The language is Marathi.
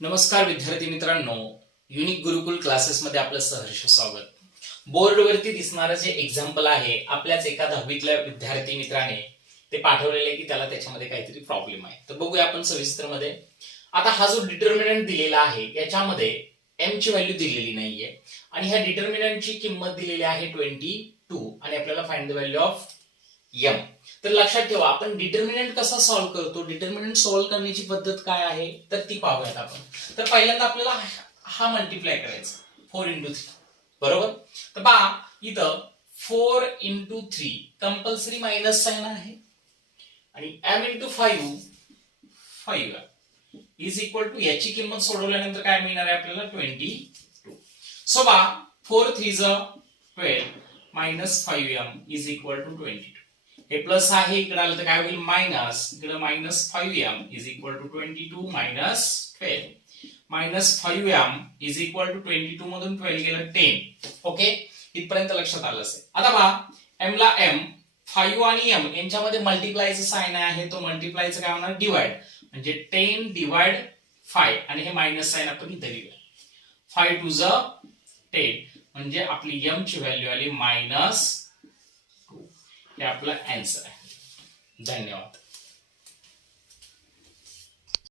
नमस्कार विद्यार्थी मित्रांनो. युनिक गुरुकुल क्लासेसमध्ये आपलं सहर्ष स्वागत. बोर्डवरती दिसणारं जे एक्झाम्पल आहे आपल्याच एका दहावीतल्या विद्यार्थी मित्राने ते पाठवलेले की त्याला त्याच्यामध्ये काहीतरी प्रॉब्लेम आहे. तर बघूया आपण सविस्तरमध्ये आता हा जो डिटर्मिनंट दिलेला आहे याच्यामध्ये एम ची व्हॅल्यू दिलेली नाहीये. आणि ह्या डिटर्मिनंटची किंमत दिलेली आहे ट्वेंटी टू आणि आपल्याला find the value of M तर लक्षात ठेवा आपण डिटर्मिनंट कसा सॉल्व्ह करतो? डिटर्मिनंट सॉल्व्ह करण्याची पद्धत काय आहे? तर ती पाहूयात आपण. तर पहिल्यांदा आपल्याला हा मल्टिप्लाय करायचा फोर इंटू थ्री बरोबर? तर पहा इथं four into three compulsory minus sign आहे. आणि M into five five is equal to याची किंमत सोडवल्यानंतर काय मिळणार आहे आपल्याला? ट्वेंटी टू सो बा फोर थ्री ज twelve minus five M is equal to twenty two हे प्लस आहे इकडे आलं तर काय होईल? मायनस इकडे minus five M is equal to twenty two minus twelve minus five M is equal to twenty two मधून ट्वेल्व गेलं टेन ओके इथपर्यंत लक्षात आलं असेल. आता पहा एम ला एम फाईव्ह आणि एम यांच्यामध्ये मल्टिप्लायचं सायन आहे तो मल्टिप्लायचं काय होणार? डिवाइड म्हणजे टेन डिवाइड फाय आणि हे मायनस साईन आपण इथे लिहूया. फाय टू ज टेन म्हणजे आपली एम ची व्हॅल्यू आली मायनस हे आपलं अँसर आहे. धन्यवाद.